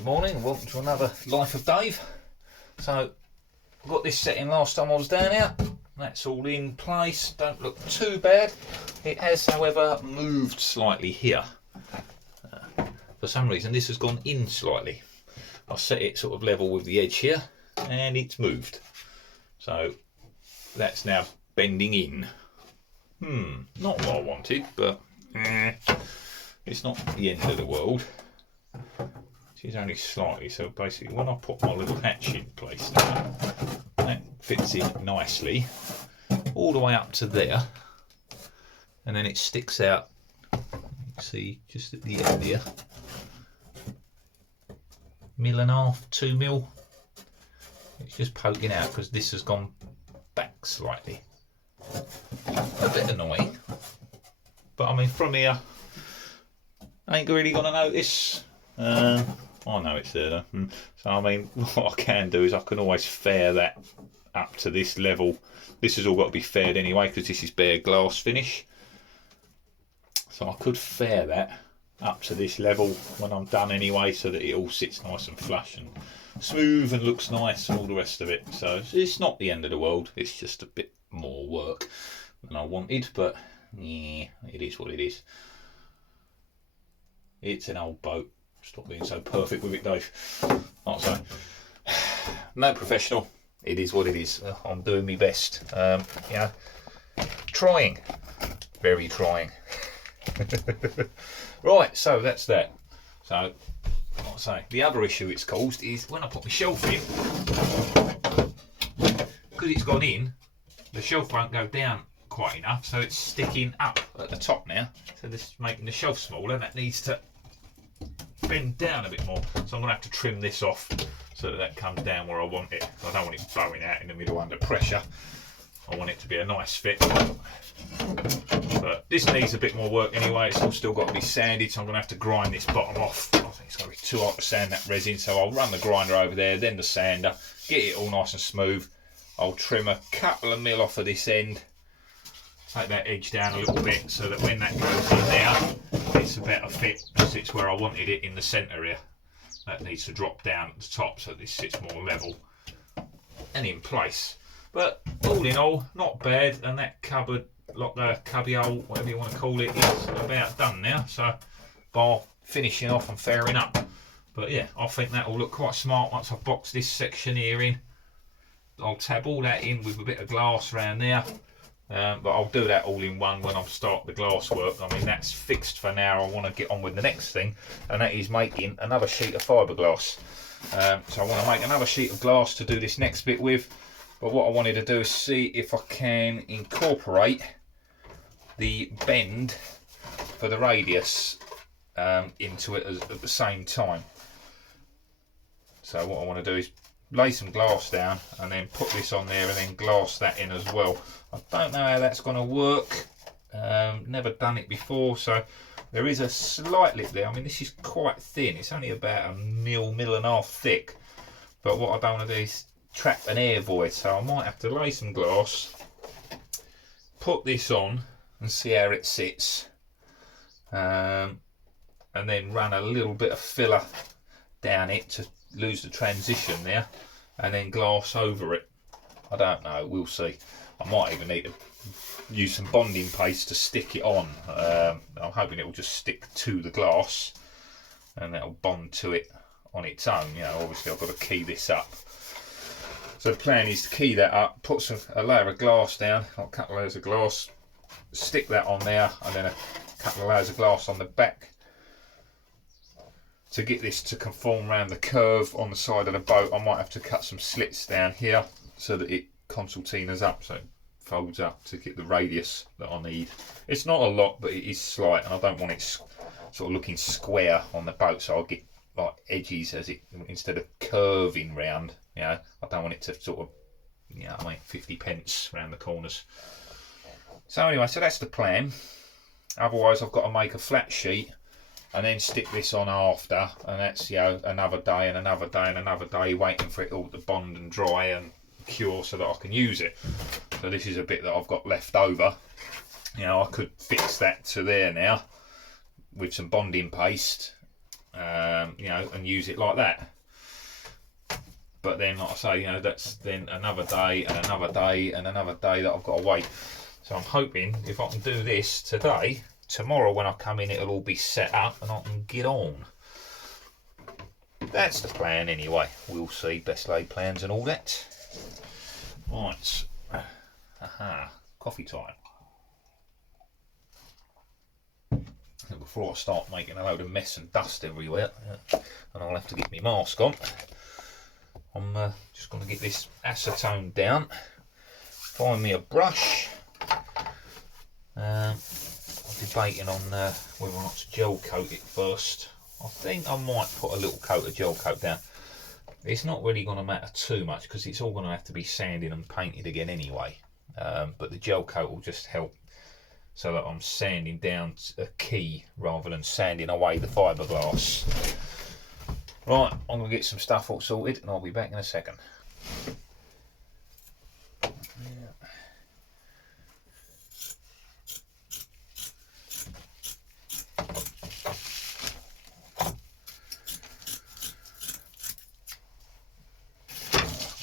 Good morning and welcome to another Life of Dave. So, I got this set in last time I was down here. That's all in place, don't look too bad. It has, however, moved slightly here. For some reason this has gone in slightly. I set it sort of level with the edge here and it's moved. So, that's now bending in. Not what I wanted, but it's not the end of the world. It's only slightly, so basically when I put my little hatch in place now, that fits in nicely all the way up to there, and then it sticks out, you see, just at the end here, 1.5 mil, 2 mil. It's just poking out because this has gone back slightly. A bit annoying, but I mean from here I ain't really gonna notice. I know it's there though. So I mean, what I can do is I can always fair that up to this level. This has all got to be faired anyway because this is bare glass finish. So I could fair that up to this level when I'm done anyway, so that it all sits nice and flush and smooth and looks nice and all the rest of it. So it's not the end of the world. It's just a bit more work than I wanted, but yeah, it is what it is. It's an old boat. Stop being so perfect with it, Dave. Not so. No professional. It is what it is. I'm doing my best. Yeah, trying. Very trying. Right, so that's that. So, like I say, the other issue it's caused is when I put my shelf in, because it's gone in, the shelf won't go down quite enough, so it's sticking up at the top now. So this is making the shelf smaller, and that needs to bend down a bit more, so I'm going to have to trim this off so that comes down where I want it. I don't want it bowing out in the middle under pressure. I want it to be a nice fit, but this needs a bit more work anyway. It's all still got to be sanded, so I'm going to have to grind this bottom off. I think it's going to be too hot to sand that resin, so I'll run the grinder over there, then the sander, get it all nice and smooth. I'll trim a couple of mil off of this end, take that edge down a little bit so that when that goes in there, it's a better fit because it's where I wanted it in the centre here. That needs to drop down at the top so this sits more level and in place. But all in all, not bad, and that cupboard, like the cubby hole, whatever you want to call it, is about done now. So, bar finishing off and fairing up. But yeah, I think that will look quite smart once I've boxed this section here in. I'll tab all that in with a bit of glass around there. But I'll do that all in one when I start the glass work. I mean, that's fixed for now. I want to get on with the next thing, and that is making another sheet of fiberglass. So I want to make another sheet of glass to do this next bit with. But what I wanted to do is see if I can incorporate the bend for the radius into it at the same time. So what I want to do is lay some glass down and then put this on there and then glass that in as well. I don't know how that's going to work. Never done it before, so there is a slight lip there. I mean, this is quite thin. It's only about 1.5 mil thick. But what I don't want to do is trap an air void, so I might have to lay some glass, put this on and see how it sits, and then run a little bit of filler down it to lose the transition there, and then glass over it. I don't know, we'll see. I might even need to use some bonding paste to stick it on. I'm hoping it will just stick to the glass and that'll bond to it on its own. You know, obviously I've got to key this up. So the plan is to key that up, put a layer of glass down, a couple of layers of glass, stick that on there, and then a couple of layers of glass on the back to get this to conform around the curve on the side of the boat. I might have to cut some slits down here so that it concertinas up, so it folds up to get the radius that I need. It's not a lot, but it is slight, and I don't want it sort of looking square on the boat, so I'll get like edges as it, instead of curving round. You know, I don't want it to sort of, you know, I mean, 50 pence around the corners. So anyway, so that's the plan. Otherwise, I've got to make a flat sheet and then stick this on after, and that's, you know, another day and another day and another day waiting for it all to bond and dry and cure so that I can use it. So this is a bit that I've got left over. You know, I could fix that to there now with some bonding paste, you know, and use it like that. But then, like I say, you know, that's then another day and another day and another day that I've got to wait. So I'm hoping if I can do this today, tomorrow when I come in, it'll all be set up and I can get on. That's the plan anyway. We'll see. Best laid plans and all that. Right. Aha. Coffee time. Before I start making a load of mess and dust everywhere, and I'll have to get my mask on, I'm just going to get this acetone down, find me a brush. I'm debating on whether or not to gel coat it first. I think I might put a little coat of gel coat down. It's not really going to matter too much because it's all going to have to be sanded and painted again anyway. But the gel coat will just help so that I'm sanding down a key rather than sanding away the fiberglass. Right, I'm going to get some stuff all sorted and I'll be back in a second.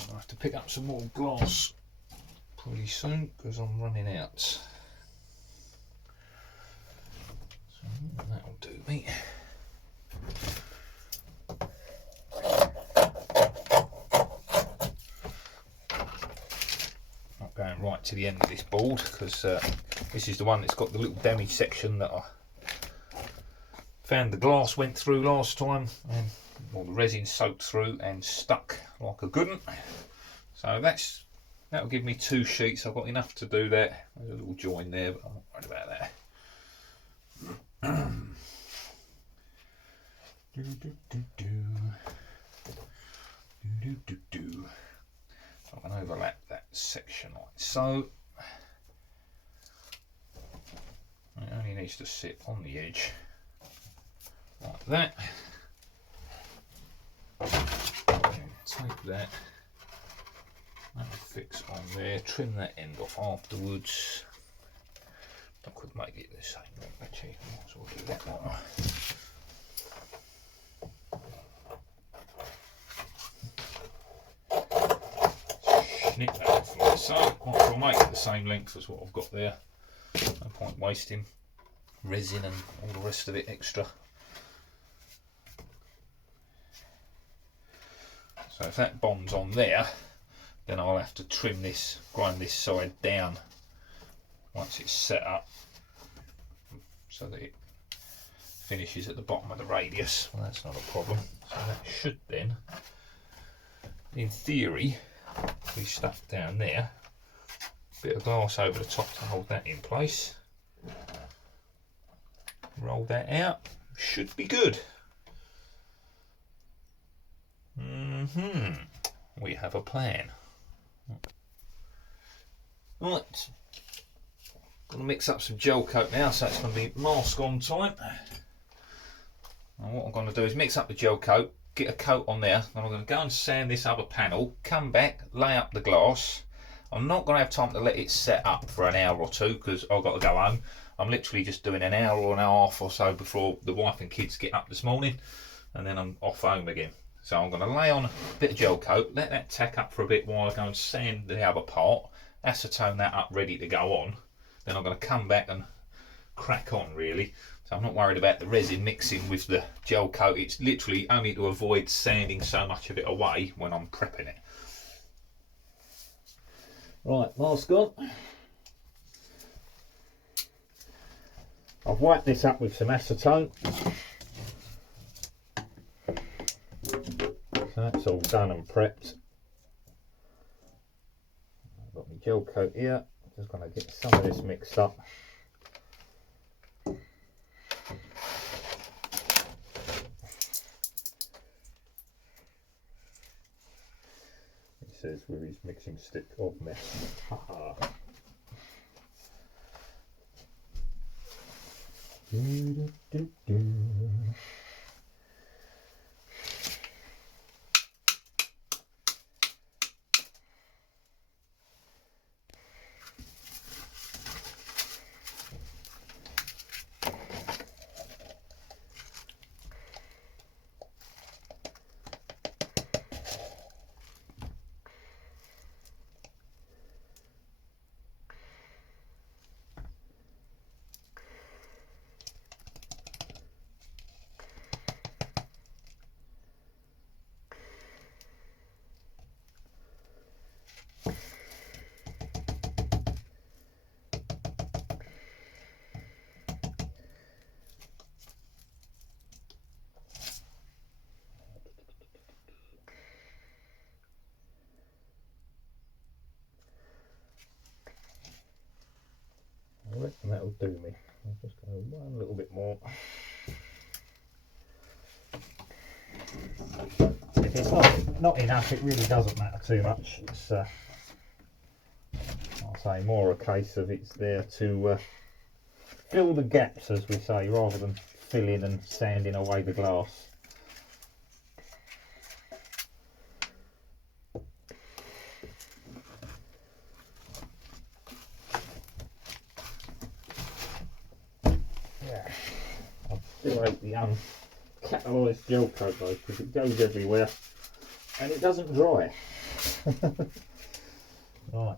I'll have to pick up some more glass pretty soon because I'm running out. So that'll do me. Going right to the end of this board because this is the one that's got the little damage section that I found the glass went through last time, and all the resin soaked through and stuck like a good one. So that'll give me 2 sheets. I've got enough to do that. There's a little join there, but I'm not worried about that. So I can overlap that section like so. It only needs to sit on the edge like that. Take that, that'll fix on there, trim that end off afterwards. I could make it the same length actually, I might as well do that one. Snip that off like so. Might as well make it the same length as what I've got there. No point wasting resin and all the rest of it extra. So if that bonds on there, then I'll have to trim this, grind this side down once it's set up so that it finishes at the bottom of the radius. Well, that's not a problem. So that should then, in theory, be stuck down there. Bit of glass over the top to hold that in place. Roll that out. Should be good. We have a plan. Right. Gonna mix up some gel coat now, so it's gonna be mask on time. And what I'm gonna do is mix up the gel coat, get a coat on there, then I'm gonna go and sand this other panel, come back, lay up the glass. I'm not gonna have time to let it set up for an hour or two because I've got to go home. I'm literally just doing an hour or an half or so before the wife and kids get up this morning, and then I'm off home again. So I'm going to lay on a bit of gel coat, let that tack up for a bit while I go and sand the other part, acetone that up ready to go on. Then I'm going to come back and crack on really. So I'm not worried about the resin mixing with the gel coat. It's literally only to avoid sanding so much of it away when I'm prepping it. Right, mask on. I've wiped this up with some acetone. So that's all done and prepped. I've got my gel coat here. I'm just going to get some of this mixed up. It says with his mixing stick of mess. Haha. do me. I'll just go one little bit more. If it's not enough, it really doesn't matter too much. It's I'll say more a case of it's there to fill the gaps, as we say, rather than filling and sanding away the glass. Yeah, I still hate the catalysed gel coat though, because it goes everywhere and it doesn't dry. Right,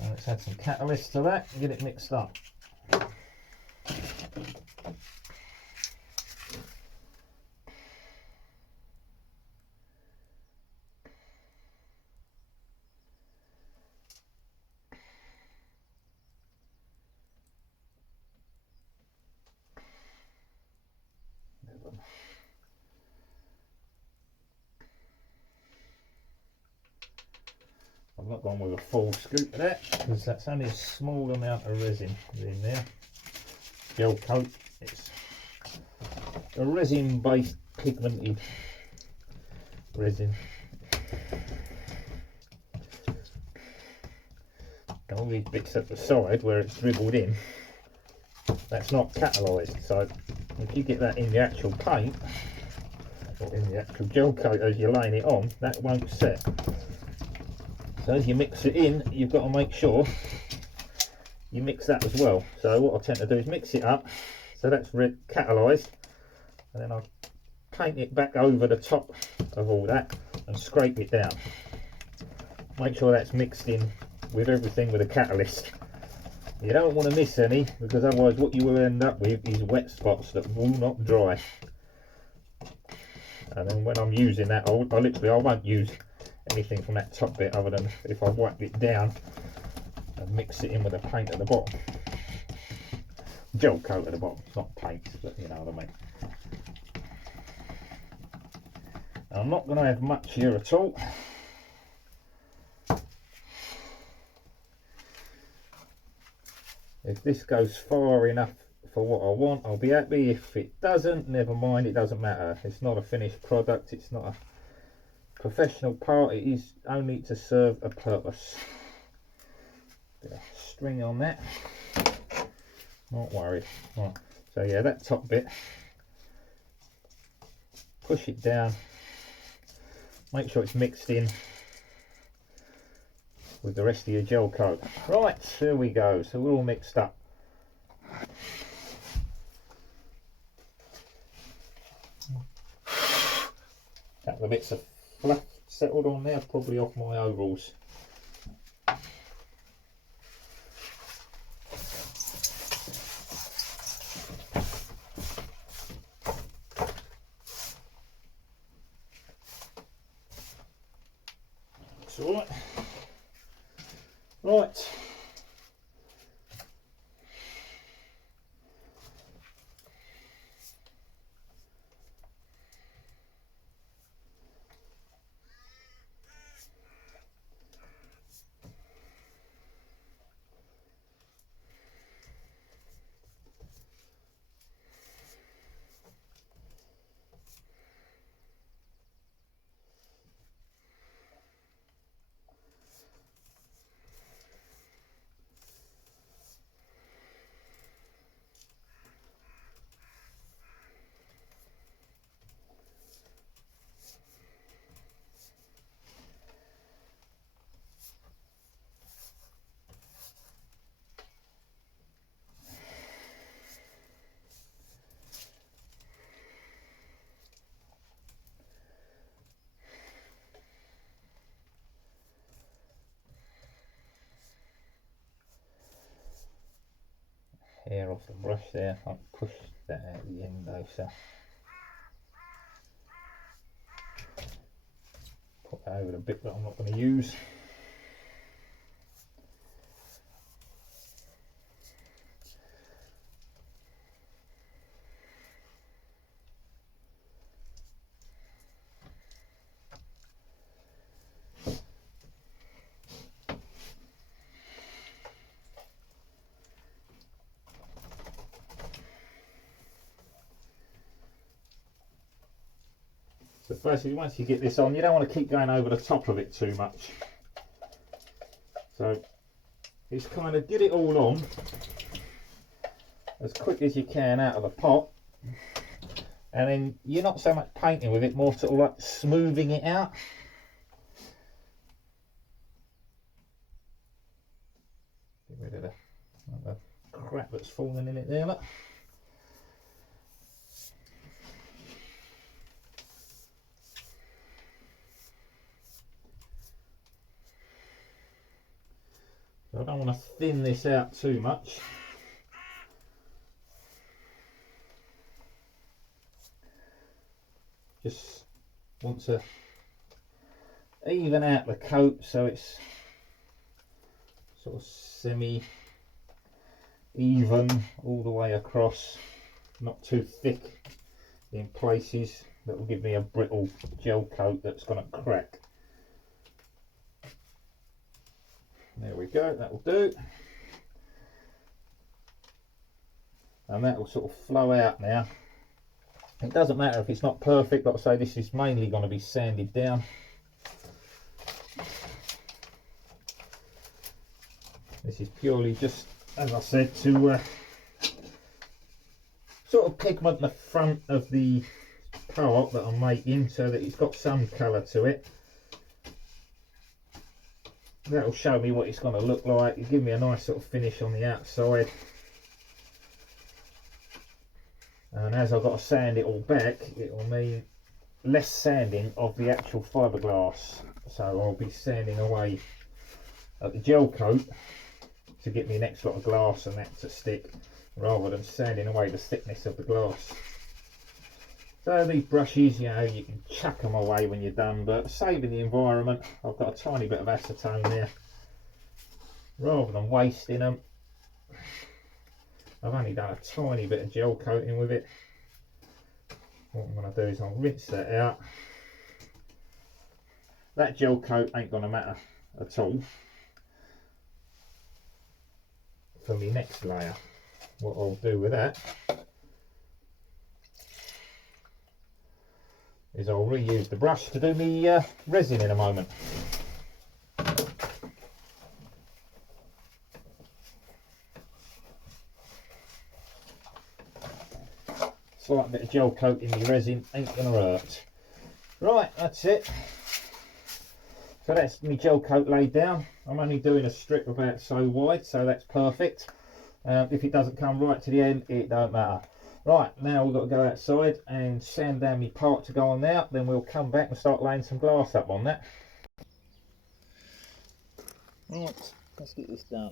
now let's add some catalyst to that and get it mixed up. I've not gone with a full scoop of that because that's only a small amount of resin in there. Gel coat, it's a resin based pigmented resin. And all these bits at the side where it's dribbled in, that's not catalysed, so if you get that in the actual paint or in the actual gel coat as you're laying it on, that won't set. So as you mix it in, you've got to make sure you mix that as well. So what I tend to do is mix it up, so that's catalysed, and then I paint it back over the top of all that and scrape it down. Make sure that's mixed in with everything with a catalyst. You don't want to miss any, because otherwise what you will end up with is wet spots that will not dry. And then when I'm using that, I won't use anything from that top bit other than if I wipe it down and mix it in with the paint at the bottom. Gel coat at the bottom, it's not paint, but you know what I mean. Now, I'm not going to have much here at all. If this goes far enough for what I want, I'll be happy. If it doesn't, never mind, it doesn't matter. It's not a finished product, it's not a professional part, it is only to serve a purpose. Bit of string on that, not worried. Right. So yeah, that top bit, push it down, make sure it's mixed in with the rest of your gel coat. Right, here we go, so we're all mixed up. A couple of bits of fluff settled on there, probably off my overalls. It's alright. Right. Hair off the brush there, I'll push that out the end though, so put that over the bit that I'm not going to use. So basically, once you get this on, you don't want to keep going over the top of it too much. So it's kind of get it all on as quick as you can out of the pot, and then you're not so much painting with it, more sort of like smoothing it out. Get rid of the crap that's falling in it there, look. So I don't want to thin this out too much. Just want to even out the coat so it's sort of semi even all the way across, not too thick in places that will give me a brittle gel coat that's going to crack. There we go, that will do. And that will sort of flow out now. It doesn't matter if it's not perfect, like I say, this is mainly going to be sanded down. This is purely just, as I said, to sort of pigment the front of the part that I'm making so that it's got some colour to it. That'll show me what it's going to look like. It'll give me a nice sort of finish on the outside. And as I've got to sand it all back, it will mean less sanding of the actual fiberglass. So I'll be sanding away at the gel coat to get me next lot of glass and that to stick, rather than sanding away the thickness of the glass. So these brushes, you know, you can chuck them away when you're done, but saving the environment, I've got a tiny bit of acetone there. Rather than wasting them, I've only done a tiny bit of gel coating with it. What I'm going to do is I'll rinse that out. That gel coat ain't going to matter at all for my next layer. What I'll do with that is I'll reuse the brush to do me resin in a moment. Slight bit of gel coat in the resin ain't gonna hurt. Right, that's it. So that's my gel coat laid down. I'm only doing a strip about so wide, so that's perfect. If it doesn't come right to the end, it don't matter. Right, now we've got to go outside and sand down my part to go on there, then we'll come back and start laying some glass up on that. Right, let's get this done.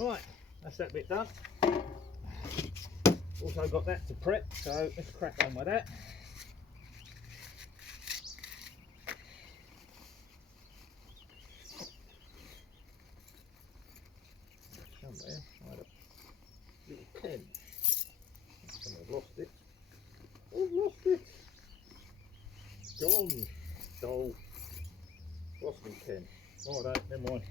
Right, that's that bit done. Also got that to prep, so let's crack on with that. Somewhere I had a little pen. I've lost it. I've lost it. Gone. Stole. Lost my pen. Oh, never mind.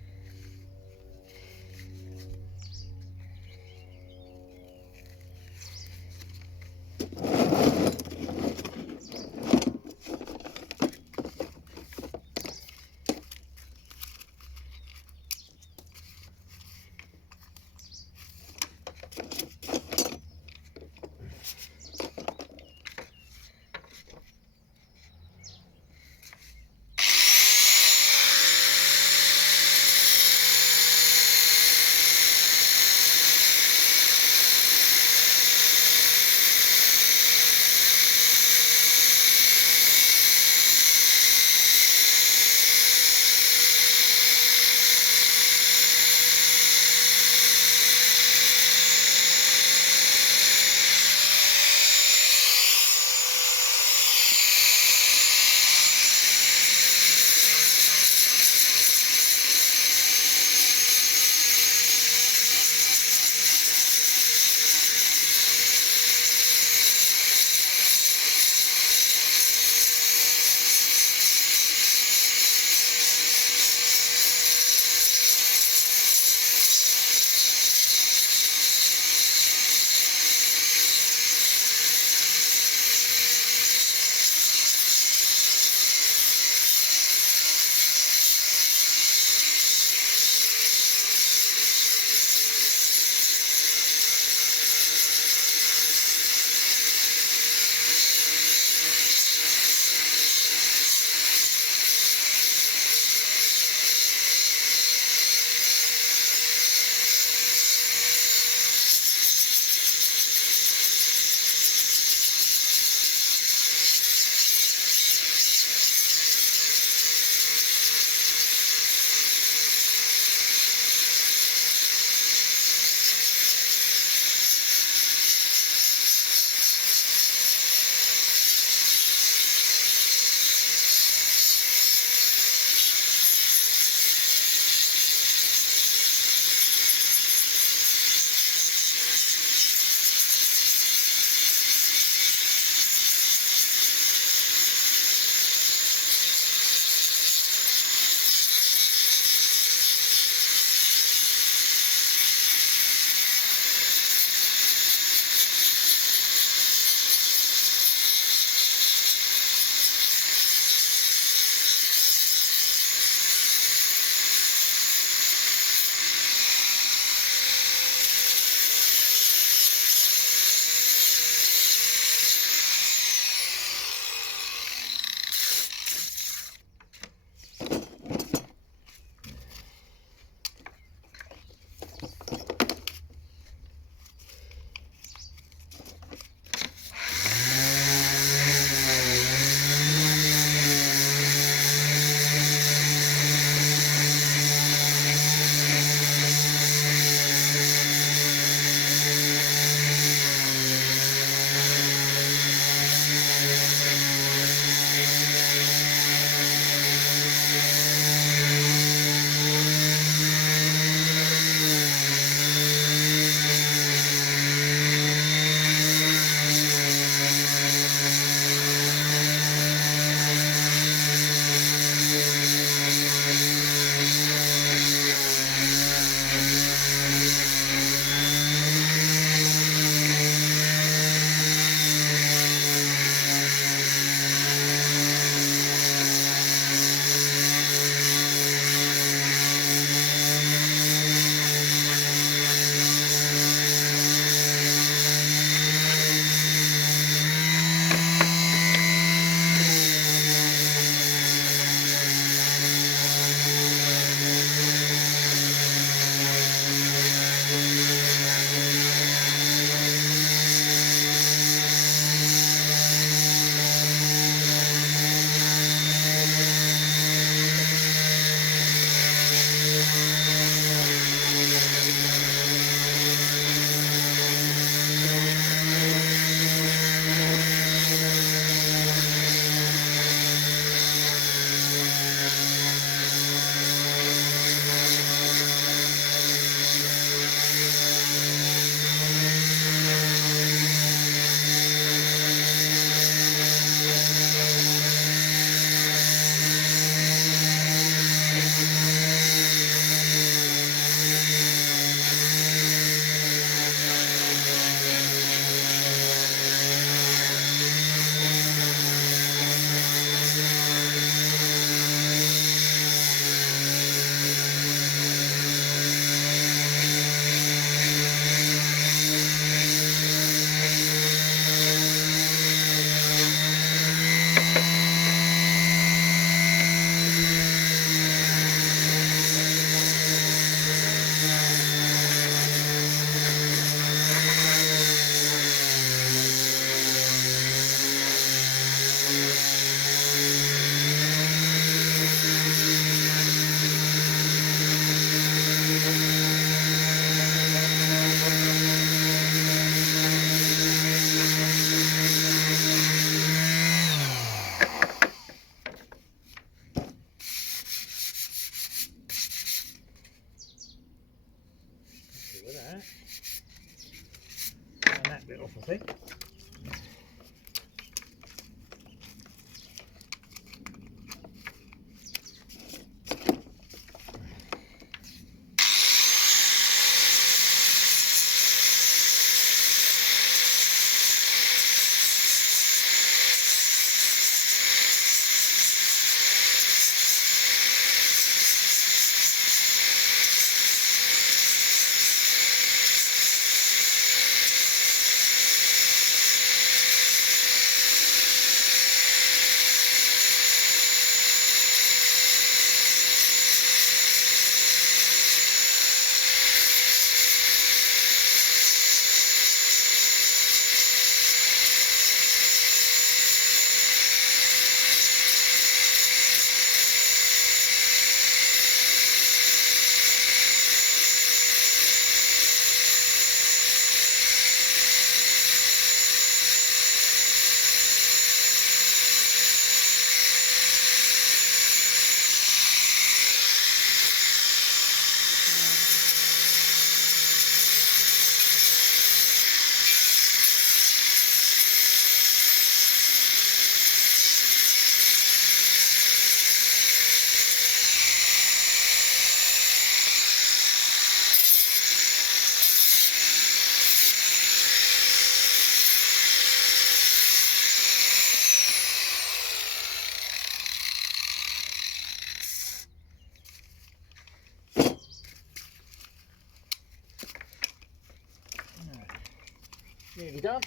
that. And that bit off, I think. Nearly done.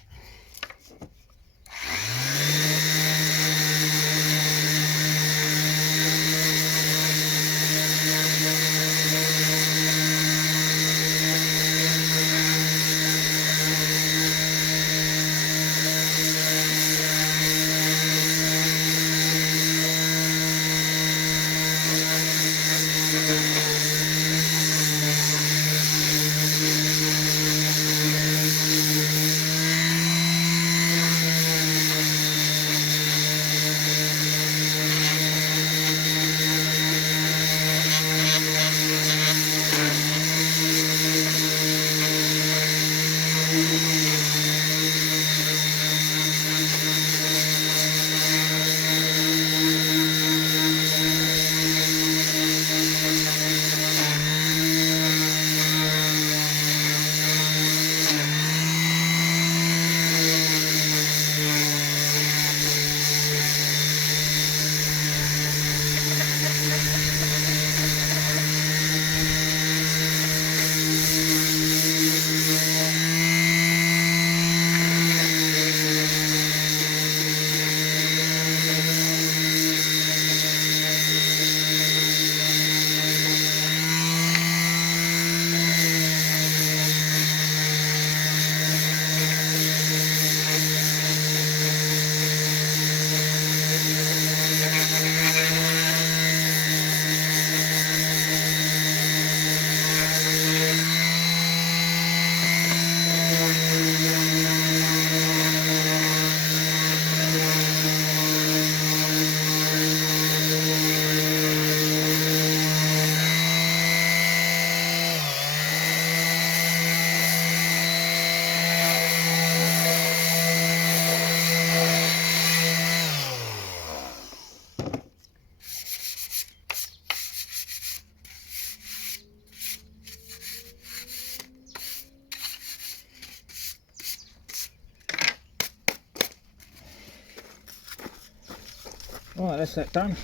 Right, that's that done.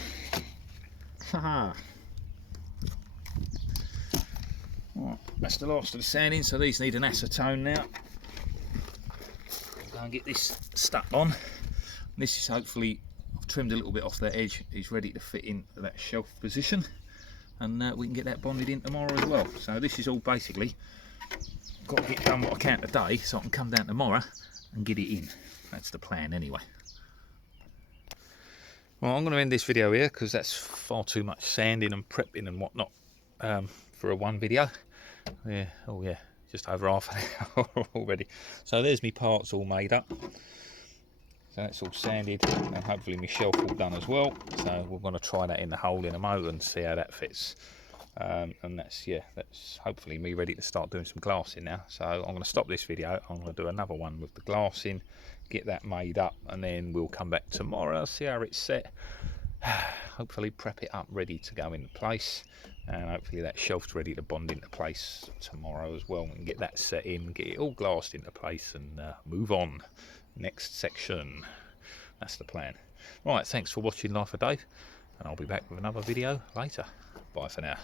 Haha. Right, that's the last of the sanding, so these need an acetone now. Go and get this stuck on. This is hopefully, I've trimmed a little bit off that edge, it's ready to fit into that shelf position, and we can get that bonded in tomorrow as well. So this is all basically got to get done what I can today so I can come down tomorrow and get it in. That's the plan anyway. Well, I'm going to end this video here because that's far too much sanding and prepping and whatnot for a one video. Yeah, oh yeah, just over half an hour already. So there's my parts all made up. So that's all sanded and hopefully my shelf all done as well. So we're going to try that in the hole in a moment and see how that fits. And that's hopefully me ready to start doing some glassing now. So I'm going to stop this video. I'm going to do another one with the glassing, get that made up, and then we'll come back tomorrow, see how it's set. Hopefully prep it up ready to go into place, and hopefully that shelf's ready to bond into place tomorrow as well, and get that set in, get it all glassed into place, and move on. Next section. That's the plan. Right, thanks for watching Life of Dave, and I'll be back with another video later. Bye for now.